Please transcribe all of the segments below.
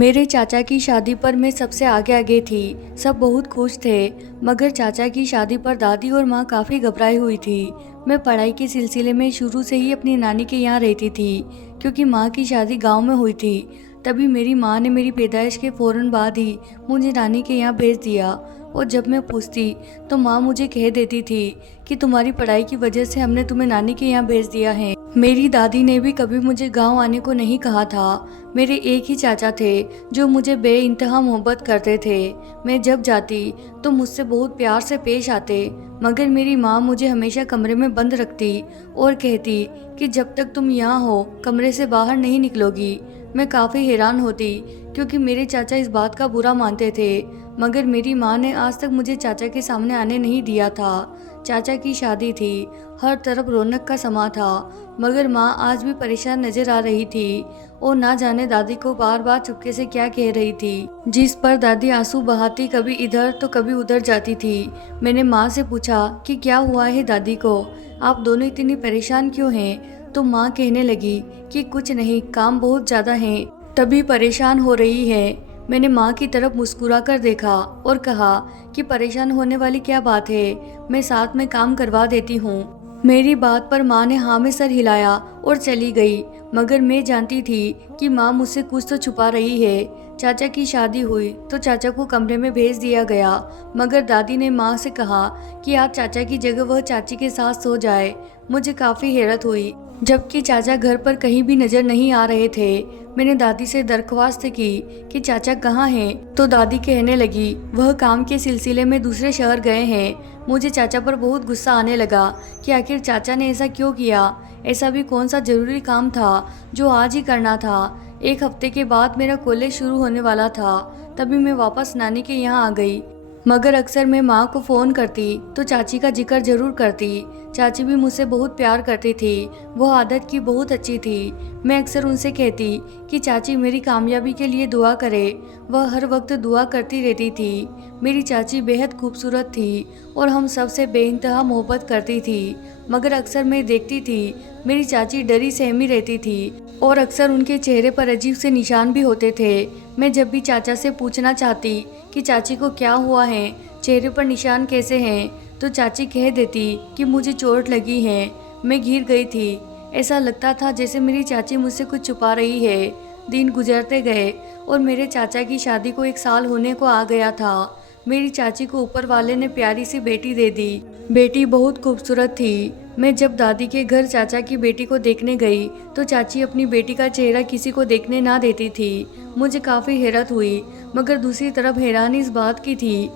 मेरे चाचा की शादी पर मैं सबसे आगे आगे थी। सब बहुत खुश थे, मगर चाचा की शादी पर दादी और माँ काफ़ी घबराई हुई थी। मैं पढ़ाई के सिलसिले में शुरू से ही अपनी नानी के यहाँ रहती थी, क्योंकि माँ की शादी गांव में हुई थी। तभी मेरी माँ ने मेरी पैदाइश के फ़ौरन बाद ही मुझे नानी के यहाँ भेज दिया। और जब मैं पूछती तो माँ मुझे कह देती थी कि तुम्हारी पढ़ाई की वजह से हमने तुम्हें नानी के यहाँ भेज दिया है। मेरी दादी ने भी कभी मुझे गांव आने को नहीं कहा था। मेरे एक ही चाचा थे जो मुझे बेइंतहा मोहब्बत करते थे। मैं जब जाती तो मुझसे बहुत प्यार से पेश आते, मगर मेरी माँ मुझे हमेशा कमरे में बंद रखती और कहती कि जब तक तुम यहाँ हो कमरे से बाहर नहीं निकलोगी। मैं काफ़ी हैरान होती, क्योंकि मेरे चाचा इस बात का बुरा मानते थे, मगर मेरी माँ ने आज तक मुझे चाचा के सामने आने नहीं दिया था। चाचा की शादी थी, हर तरफ रौनक का समा था, मगर माँ आज भी परेशान नजर आ रही थी और ना जाने दादी को बार बार चुपके से क्या कह रही थी, जिस पर दादी आंसू बहाती कभी इधर तो कभी उधर जाती थी। मैंने माँ से पूछा कि क्या हुआ है दादी को, आप दोनों इतनी परेशान क्यों हैं? तो माँ कहने लगी कि कुछ नहीं, काम बहुत ज़्यादा है तभी परेशान हो रही है। मैंने माँ की तरफ मुस्कुरा कर देखा और कहा कि परेशान होने वाली क्या बात है, मैं साथ में काम करवा देती हूँ। मेरी बात पर माँ ने हाँ में सर हिलाया और चली गई, मगर मैं जानती थी कि माँ मुझसे कुछ तो छुपा रही है। चाचा की शादी हुई तो चाचा को कमरे में भेज दिया गया, मगर दादी ने माँ से कहा कि आज चाचा की जगह वह चाची के साथ सो जाए। मुझे काफ़ी हैरत हुई, जबकि चाचा घर पर कहीं भी नजर नहीं आ रहे थे। मैंने दादी से दरख्वास्त की कि चाचा कहाँ हैं, तो दादी कहने लगी वह काम के सिलसिले में दूसरे शहर गए हैं। मुझे चाचा पर बहुत गुस्सा आने लगा कि आखिर चाचा ने ऐसा क्यों किया। ऐसा भी कौन सा जरूरी काम था जो आज ही करना था। एक हफ्ते के बाद मेरा कॉलेज शुरू होने वाला था, तभी मैं वापस नानी के यहाँ आ गई। मगर अक्सर मैं माँ को फ़ोन करती तो चाची का जिक्र जरूर करती। चाची भी मुझसे बहुत प्यार करती थी, वह आदत की बहुत अच्छी थी। मैं अक्सर उनसे कहती कि चाची मेरी कामयाबी के लिए दुआ करे, वह हर वक्त दुआ करती रहती थी। मेरी चाची बेहद खूबसूरत थी और हम सबसे बेइंतहा मोहब्बत करती थी, मगर अक्सर मैं देखती थी मेरी चाची डरी सहमी रहती थी और अक्सर उनके चेहरे पर अजीब से निशान भी होते थे। मैं जब भी चाचा से पूछना चाहती कि चाची को क्या हुआ है, चेहरे पर निशान कैसे हैं, तो चाची कह देती कि मुझे चोट लगी है, मैं गिर गई थी। ऐसा लगता था जैसे मेरी चाची मुझसे कुछ छुपा रही है। दिन गुजरते गए और मेरे चाचा की शादी को 1 साल होने को आ गया था। मेरी चाची को ऊपर वाले ने प्यारी सी बेटी दे दी। बेटी बहुत खूबसूरत थी। मैं जब दादी के घर चाचा की बेटी को देखने गई तो चाची अपनी बेटी का चेहरा किसी को देखने ना देती थी। मुझे काफ़ी हैरत हुई, मगर दूसरी तरफ हैरानी इस बात की थी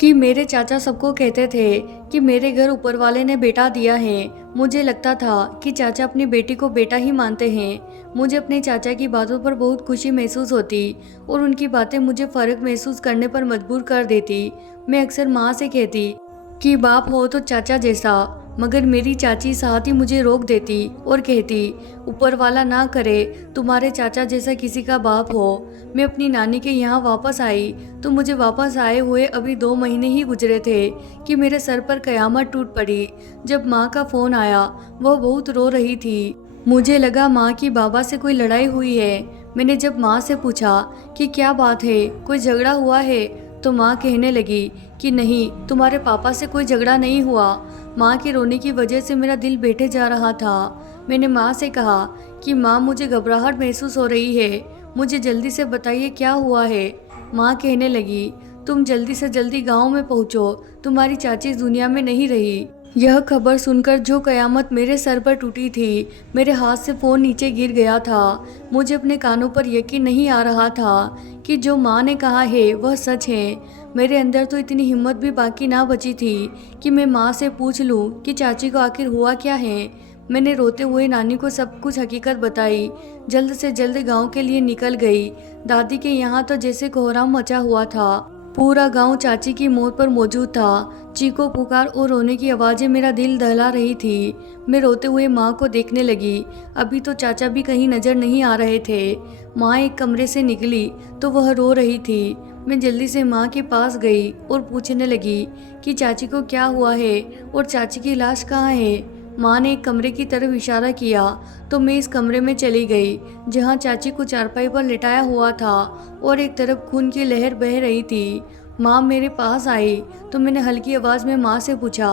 कि मेरे चाचा सबको कहते थे कि मेरे घर ऊपर वाले ने बेटा दिया है। मुझे लगता था कि चाचा अपनी बेटी को बेटा ही मानते हैं। मुझे अपने चाचा की बातों पर बहुत खुशी महसूस होती और उनकी बातें मुझे फ़र्क महसूस करने पर मजबूर कर देती। मैं अक्सर माँ से कहती कि बाप हो तो चाचा जैसा, मगर मेरी चाची साथ ही मुझे रोक देती और कहती ऊपर वाला ना करे तुम्हारे चाचा जैसा किसी का बाप हो। मैं अपनी नानी के यहाँ वापस आई तो मुझे वापस आए हुए अभी 2 महीने ही गुजरे थे कि मेरे सर पर कयामत टूट पड़ी। जब माँ का फ़ोन आया वह बहुत रो रही थी। मुझे लगा माँ की बाबा से कोई लड़ाई हुई है। मैंने जब माँ से पूछा कि क्या बात है, कोई झगड़ा हुआ है, तो माँ कहने लगी कि नहीं, तुम्हारे पापा से कोई झगड़ा नहीं हुआ। माँ के रोने की वजह से मेरा दिल बैठे जा रहा था। मैंने माँ से कहा कि माँ मुझे घबराहट महसूस हो रही है, मुझे जल्दी से बताइए क्या हुआ है। माँ कहने लगी तुम जल्दी से जल्दी गांव में पहुँचो, तुम्हारी चाची इस दुनिया में नहीं रही। यह खबर सुनकर जो कयामत मेरे सर पर टूटी थी, मेरे हाथ से फ़ोन नीचे गिर गया था। मुझे अपने कानों पर यकीन नहीं आ रहा था कि जो माँ ने कहा है वह सच है। मेरे अंदर तो इतनी हिम्मत भी बाकी ना बची थी कि मैं माँ से पूछ लूँ कि चाची को आखिर हुआ क्या है। मैंने रोते हुए नानी को सब कुछ हकीकत बताई। जल्द से जल्द गांव के लिए निकल गई। दादी के यहाँ तो जैसे कोहराम मचा हुआ था। पूरा गांव चाची की मौत पर मौजूद था। चीखों पुकार और रोने की आवाज़ें मेरा दिल दहला रही थी। मैं रोते हुए माँ को देखने लगी। अभी तो चाचा भी कहीं नज़र नहीं आ रहे थे। माँ एक कमरे से निकली तो वह रो रही थी। मैं जल्दी से माँ के पास गई और पूछने लगी कि चाची को क्या हुआ है और चाची की लाश कहाँ है। माँ ने एक कमरे की तरफ इशारा किया तो मैं इस कमरे में चली गई जहाँ चाची को चारपाई पर लिटाया हुआ था और एक तरफ खून की लहर बह रही थी। माँ मेरे पास आई तो मैंने हल्की आवाज़ में माँ से पूछा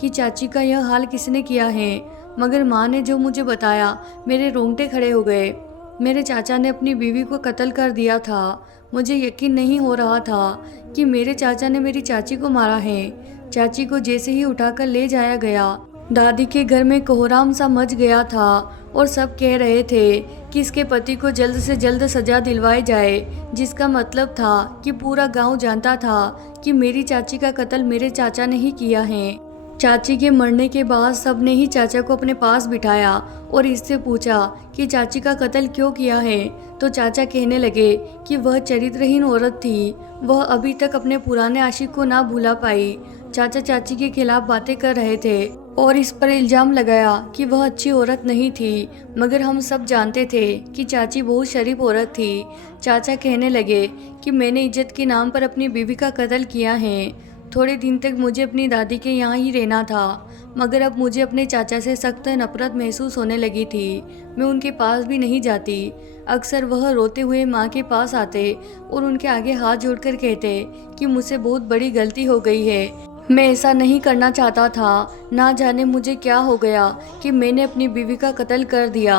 कि चाची का यह हाल किसने किया है, मगर माँ ने जो मुझे बताया मेरे रोंगटे खड़े हो गए। मेरे चाचा ने अपनी बीवी को कत्ल कर दिया था। मुझे यकीन नहीं हो रहा था कि मेरे चाचा ने मेरी चाची को मारा है। चाची को जैसे ही उठाकर ले जाया गया, दादी के घर में कोहराम सा मच गया था और सब कह रहे थे कि इसके पति को जल्द से जल्द सजा दिलवाई जाए, जिसका मतलब था कि पूरा गांव जानता था कि मेरी चाची का कत्ल मेरे चाचा ने ही किया है। चाची के मरने के बाद सबने ही चाचा को अपने पास बिठाया और इससे पूछा कि चाची का कत्ल क्यों किया है, तो चाचा कहने लगे कि वह चरित्रहीन औरत थी, वह अभी तक अपने पुराने आशिक को ना भुला पाई। चाचा चाची के खिलाफ बातें कर रहे थे और इस पर इल्जाम लगाया कि वह अच्छी औरत नहीं थी, मगर हम सब जानते थे कि चाची बहुत शरीफ औरत थी। चाचा कहने लगे कि मैंने इज्जत के नाम पर अपनी बीवी का कत्ल किया है। थोड़े दिन तक मुझे अपनी दादी के यहाँ ही रहना था, मगर अब मुझे अपने चाचा से सख्त नफरत महसूस होने लगी थी। मैं उनके पास भी नहीं जाती। अक्सर वह रोते हुए माँ के पास आते और उनके आगे हाथ जोड़कर कहते कि मुझसे बहुत बड़ी गलती हो गई है, मैं ऐसा नहीं करना चाहता था, ना जाने मुझे क्या हो गया कि मैंने अपनी बीवी का कत्ल कर दिया।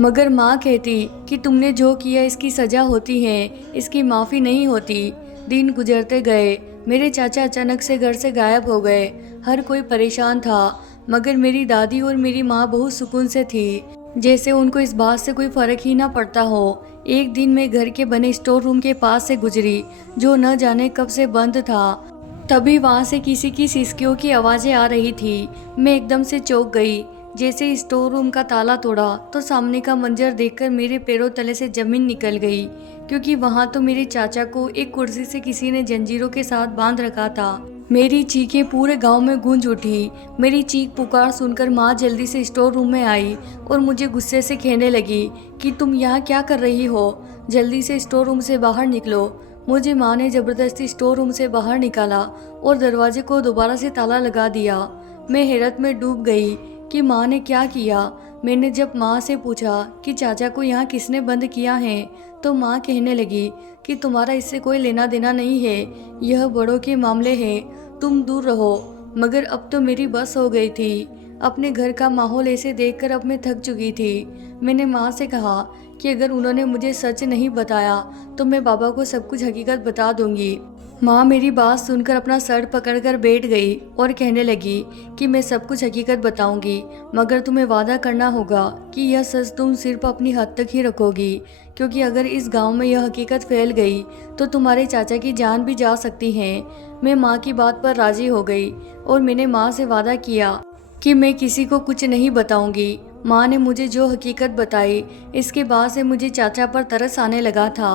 मगर माँ कहती कि तुमने जो किया इसकी सजा होती है, इसकी माफ़ी नहीं होती। दिन गुजरते गए, मेरे चाचा अचानक से घर से गायब हो गए। हर कोई परेशान था, मगर मेरी दादी और मेरी माँ बहुत सुकून से थी, जैसे उनको इस बात से कोई फर्क ही ना पड़ता हो। एक दिन मैं घर के बने स्टोर रूम के पास से गुजरी, जो न जाने कब से बंद था। तभी वहाँ से किसी की सिसकियों की आवाज़ें आ रही थी। मैं एकदम से चौंक गई। जैसे स्टोर रूम का ताला तोड़ा तो सामने का मंजर देखकर मेरे पैरों तले से जमीन निकल गई, क्योंकि वहाँ तो मेरे चाचा को एक कुर्सी से किसी ने जंजीरों के साथ बांध रखा था। मेरी चीखें पूरे गांव में गूंज उठी। मेरी चीख पुकार सुनकर माँ जल्दी से स्टोर रूम में आई और मुझे गुस्से से कहने लगी कि तुम यहाँ क्या कर रही हो, जल्दी से स्टोर रूम से बाहर निकलो। मुझे माँ ने ज़बरदस्ती स्टोर रूम से बाहर निकाला और दरवाजे को दोबारा से ताला लगा दिया। मैं हैरत में डूब गई कि माँ ने क्या किया। मैंने जब माँ से पूछा कि चाचा को यहाँ किसने बंद किया है, तो माँ कहने लगी कि तुम्हारा इससे कोई लेना देना नहीं है, यह बड़ों के मामले हैं, तुम दूर रहो। मगर अब तो मेरी बस हो गई थी। अपने घर का माहौल ऐसे देखकर अब मैं थक चुकी थी। मैंने माँ से कहा कि अगर उन्होंने मुझे सच नहीं बताया तो मैं बाबा को सब कुछ हकीकत बता दूंगी। माँ मेरी बात सुनकर अपना सर पकड़कर बैठ गई और कहने लगी कि मैं सब कुछ हकीकत बताऊंगी, मगर तुम्हें वादा करना होगा कि यह सच तुम सिर्फ अपनी हद तक ही रखोगी, क्योंकि अगर इस गांव में यह हकीकत फैल गई तो तुम्हारे चाचा की जान भी जा सकती है। मैं माँ की बात पर राजी हो गई और मैंने माँ से वादा किया कि मैं किसी को कुछ नहीं बताऊंगी। माँ ने मुझे जो हकीकत बताई, इसके बाद से मुझे चाचा पर तरस आने लगा था।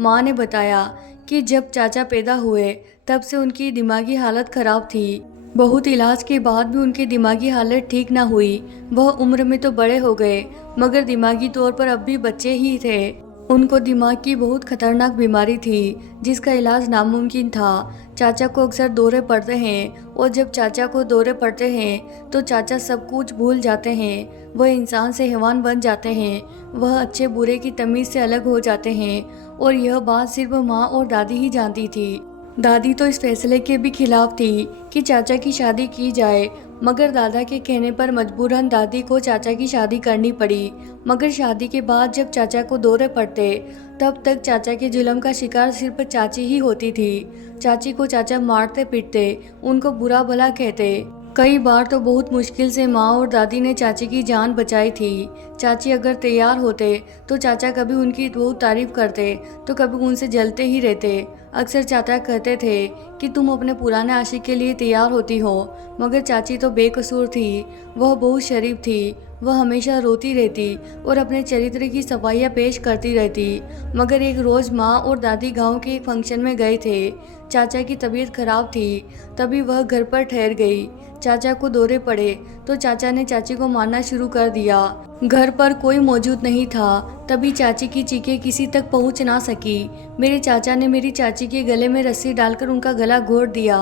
माँ ने बताया कि जब चाचा पैदा हुए तब से उनकी दिमागी हालत खराब थी। बहुत इलाज के बाद भी उनकी दिमागी हालत ठीक ना हुई। वह उम्र में तो बड़े हो गए, मगर दिमागी तौर पर अब भी बच्चे ही थे। उनको दिमाग की बहुत खतरनाक बीमारी थी, जिसका इलाज नामुमकिन था। चाचा को अक्सर दौरे पड़ते हैं और जब चाचा को दौरे पड़ते हैं तो चाचा सब कुछ भूल जाते हैं। वह इंसान से हैवान बन जाते हैं। वह अच्छे बुरे की तमीज़ से अलग हो जाते हैं और यह बात सिर्फ माँ और दादी ही जानती थी। दादी तो इस फैसले के भी खिलाफ थी कि चाचा की शादी की जाए, मगर दादा के कहने पर मजबूरन दादी को चाचा की शादी करनी पड़ी। मगर शादी के बाद जब चाचा को दौरे पड़ते तब तक चाचा के जुल्म का शिकार सिर्फ चाची ही होती थी। चाची को चाचा मारते पीटते, उनको बुरा भला कहते। कई बार तो बहुत मुश्किल से माँ और दादी ने चाची की जान बचाई थी। चाची अगर तैयार होते तो चाचा कभी उनकी बहुत तारीफ करते तो कभी उनसे जलते ही रहते। अक्सर चाचा कहते थे कि तुम अपने पुराने आशिक के लिए तैयार होती हो, मगर चाची तो बेकसूर थी। वह बहुत शरीफ थी। वह हमेशा रोती रहती और अपने चरित्र की सफाइयाँ पेश करती रहती। मगर एक रोज़ माँ और दादी गांव के एक फंक्शन में गए थे। चाचा की तबीयत खराब थी, तभी वह घर पर ठहर गई। चाचा को दौरे पड़े तो चाचा ने चाची को मारना शुरू कर दिया। घर पर कोई मौजूद नहीं था, तभी चाची की चीखें किसी तक पहुंच ना सकी। मेरे चाचा ने मेरी चाची के गले में रस्सी डालकर उनका गला घोट दिया,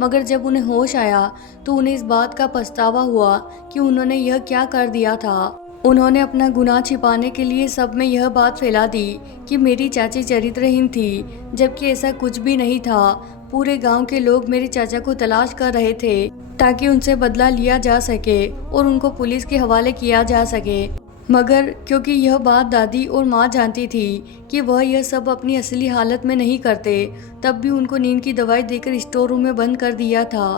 मगर जब उन्हें होश आया तो उन्हें इस बात का पछतावा हुआ कि उन्होंने यह क्या कर दिया था। उन्होंने अपना गुनाह छिपाने के लिए सब में यह बात फैला दी कि मेरी चाची चरित्रहीन थी, जबकि ऐसा कुछ भी नहीं था। पूरे गांव के लोग मेरे चाचा को तलाश कर रहे थे ताकि उनसे बदला लिया जा सके और उनको पुलिस के हवाले किया जा सके। मगर क्योंकि यह बात दादी और माँ जानती थी कि वह यह सब अपनी असली हालत में नहीं करते, तब भी उनको नींद की दवाई देकर स्टोर रूम में बंद कर दिया था।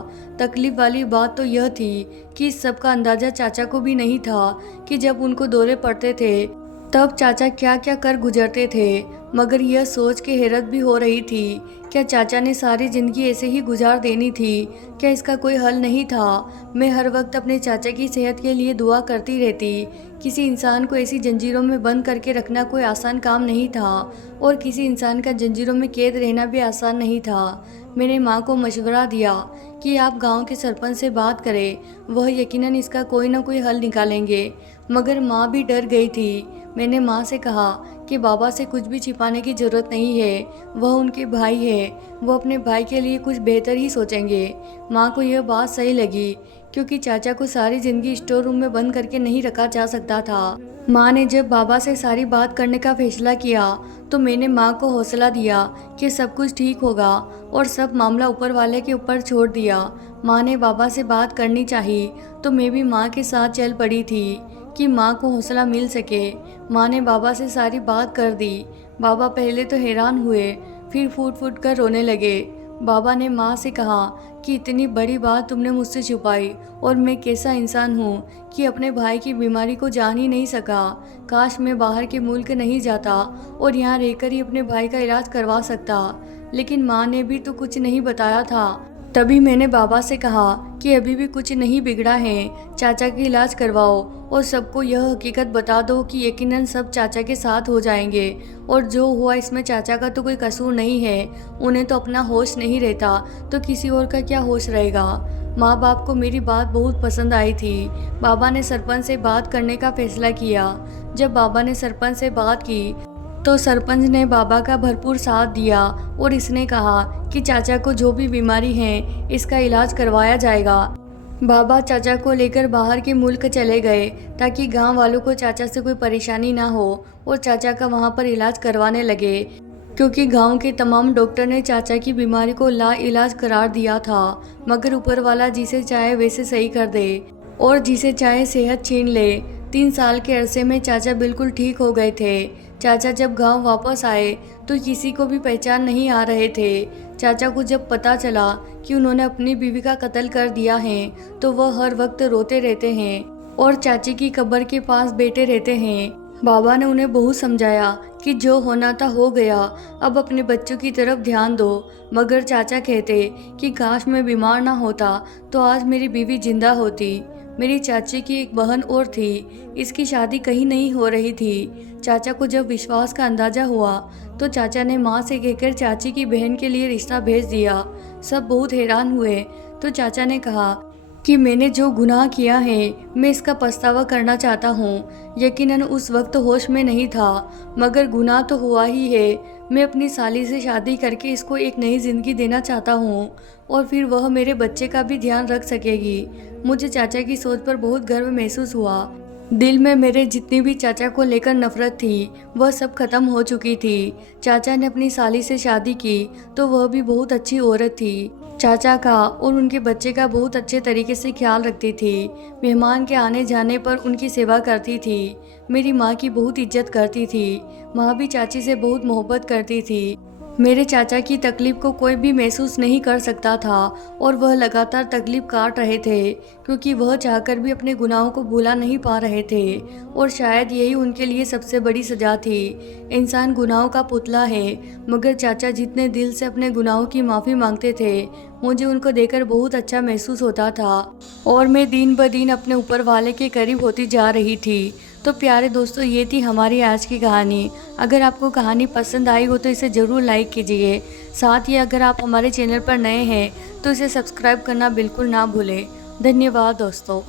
तकलीफ वाली बात तो यह थी कि इस सब का अंदाज़ा चाचा को भी नहीं था कि जब उनको दौरे पड़ते थे तब चाचा क्या क्या कर गुजरते थे। मगर यह सोच के हैरत भी हो रही थी, क्या चाचा ने सारी ज़िंदगी ऐसे ही गुजार देनी थी? क्या इसका कोई हल नहीं था? मैं हर वक्त अपने चाचा की सेहत के लिए दुआ करती रहती। किसी इंसान को ऐसी जंजीरों में बंद करके रखना कोई आसान काम नहीं था और किसी इंसान का जंजीरों में कैद रहना भी आसान नहीं था। मैंने माँ को मशवरा दिया कि आप गांव के सरपंच से बात करें, वह यकीनन इसका कोई ना कोई हल निकालेंगे। मगर माँ भी डर गई थी। मैंने माँ से कहा कि बाबा से कुछ भी छिपाने की ज़रूरत नहीं है, वह उनके भाई है, वो अपने भाई के लिए कुछ बेहतर ही सोचेंगे। माँ को यह बात सही लगी, क्योंकि चाचा को सारी ज़िंदगी स्टोर रूम में बंद करके नहीं रखा जा सकता था। माँ ने जब बाबा से सारी बात करने का फैसला किया तो मैंने माँ को हौसला दिया कि सब कुछ ठीक होगा और सब मामला ऊपर वाले के ऊपर छोड़ दिया। माँ ने बाबा से बात करनी चाहिए तो मैं भी माँ के साथ चल पड़ी थी कि माँ को हौसला मिल सके। माँ ने बाबा से सारी बात कर दी। बाबा पहले तो हैरान हुए, फिर फूट फूट कर रोने लगे। बाबा ने माँ से कहा कि इतनी बड़ी बात तुमने मुझसे छुपाई और मैं कैसा इंसान हूँ कि अपने भाई की बीमारी को जान ही नहीं सका। काश मैं बाहर के मुल्क नहीं जाता और यहाँ रहकर ही अपने भाई का इलाज करवा सकता। लेकिन माँ ने भी तो कुछ नहीं बताया था। तभी मैंने बाबा से कहा कि अभी भी कुछ नहीं बिगड़ा है, चाचा का इलाज करवाओ और सबको यह हकीकत बता दो कि यकीनन सब चाचा के साथ हो जाएंगे और जो हुआ इसमें चाचा का तो कोई कसूर नहीं है। उन्हें तो अपना होश नहीं रहता तो किसी और का क्या होश रहेगा। माँ बाप को मेरी बात बहुत पसंद आई थी। बाबा ने सरपंच से बात करने का फैसला किया। जब बाबा ने सरपंच से बात की तो सरपंच ने बाबा का भरपूर साथ दिया और इसने कहा कि चाचा को जो भी बीमारी है इसका इलाज करवाया जाएगा। बाबा चाचा को लेकर बाहर के मुल्क चले गए ताकि गांव वालों को चाचा से कोई परेशानी ना हो और चाचा का वहां पर इलाज करवाने लगे, क्योंकि गांव के तमाम डॉक्टर ने चाचा की बीमारी को ला इलाज करार दिया था। मगर ऊपर वाला जिसे चाहे वैसे सही कर दे और जिसे चाहे सेहत छीन ले। 3 साल के अरसे में चाचा बिल्कुल ठीक हो गए थे। चाचा जब गांव वापस आए तो किसी को भी पहचान नहीं आ रहे थे। चाचा को जब पता चला कि उन्होंने अपनी बीवी का कत्ल कर दिया है तो वह हर वक्त रोते रहते हैं और चाची की कब्र के पास बैठे रहते हैं। बाबा ने उन्हें बहुत समझाया कि जो होना था हो गया, अब अपने बच्चों की तरफ ध्यान दो। मगर चाचा कहते कि काश मैं बीमार ना होता तो आज मेरी बीवी जिंदा होती। मेरी चाची की एक बहन और थी, इसकी शादी कहीं नहीं हो रही थी। चाचा को जब विश्वास का अंदाजा हुआ तो चाचा ने माँ से कहकर चाची की बहन के लिए रिश्ता भेज दिया। सब बहुत हैरान हुए तो चाचा ने कहा कि मैंने जो गुनाह किया है मैं इसका पछतावा करना चाहता हूँ। यकीनन उस वक्त होश में नहीं था, मगर गुनाह तो हुआ ही है। मैं अपनी साली से शादी करके इसको एक नई ज़िंदगी देना चाहता हूँ और फिर वह मेरे बच्चे का भी ध्यान रख सकेगी। मुझे चाचा की सोच पर बहुत गर्व महसूस हुआ। दिल में मेरे जितनी भी चाचा को लेकर नफरत थी वह सब खत्म हो चुकी थी। चाचा ने अपनी साली से शादी की तो वह भी बहुत अच्छी औरत थी। चाचा का और उनके बच्चे का बहुत अच्छे तरीके से ख्याल रखती थी। मेहमान के आने जाने पर उनकी सेवा करती थी। मेरी माँ की बहुत इज्जत करती थी। माँ भी चाची से बहुत मोहब्बत करती थी। मेरे चाचा की तकलीफ को कोई भी महसूस नहीं कर सकता था और वह लगातार तकलीफ काट रहे थे, क्योंकि वह चाहकर भी अपने गुनाहों को भुला नहीं पा रहे थे और शायद यही उनके लिए सबसे बड़ी सजा थी। इंसान गुनाहों का पुतला है, मगर चाचा जितने दिल से अपने गुनाहों की माफ़ी मांगते थे मुझे उनको देखकर बहुत अच्छा महसूस होता था और मैं दिन ब दिन अपने ऊपर वाले के करीब होती जा रही थी। तो प्यारे दोस्तों, ये थी हमारी आज की कहानी। अगर आपको कहानी पसंद आई हो तो इसे ज़रूर लाइक कीजिए। साथ ही अगर आप हमारे चैनल पर नए हैं तो इसे सब्सक्राइब करना बिल्कुल ना भूलें। धन्यवाद दोस्तों।